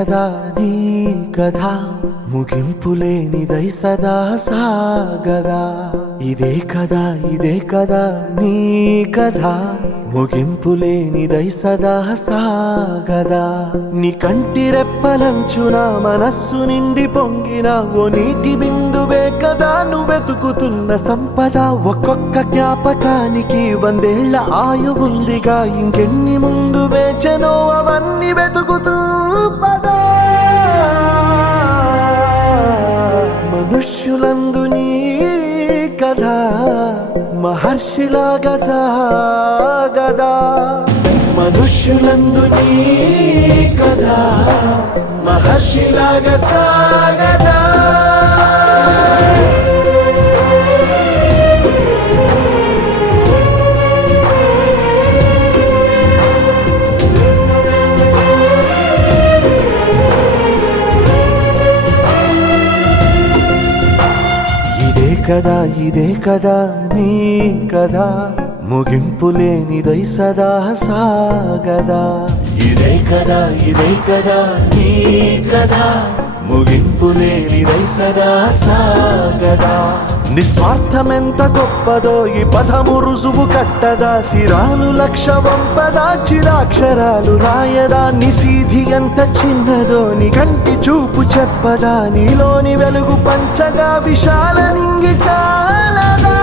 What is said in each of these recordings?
కదా నీ కథ ముగింపులేనిదై సదా సాగదా. ఇదే కదా నీ కథ ముగింపులేనిదై సదా సాగదా. నీ కంటి రెప్పలంచున మనస్సు నిండి పొంగిన ఓ నీటి బిందువే కదా నువ్వెతుకుతున్న సంపద. ఒక్కొక్క జ్ఞాపకానికి 100 ఏళ్ల ఆయువుందిగా, ఇంకెన్ని ముందు వేచనో అవన్నీ వెతుకుతూ పదా. మనుష్యులందు నీ కథ మహర్షిలాగా సాగదా. మనుష్యులందు నీ కథ మహర్షిలాగా సాగదా. ఇదే కదా నీ కథ ముగింపులేనిదై సదా సాగదా. ఇదే కదా నీ కథ ముగింపులేనిదై సదా సాగదా. నిస్వార్థమెంత గొప్పదో ఈ పదము రుజువు కట్టదా. సిరాలు 1,00,000 వంపదా, చిరాక్షరాలు రాయదా. నిశీధి ఎంత చిన్నదో నీ కంటి చూపు చెప్పదా. నీలోని వెలుగు పంచగా విశాల నింగి చాలదా.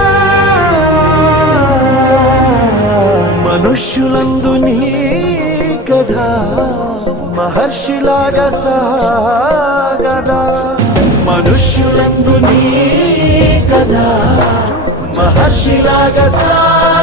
మనుష్యులందు నీ కథ మహర్షిలాగా సాగదా. మనుష్యులందు నీ కథ మహర్షిలాగా సాగదా.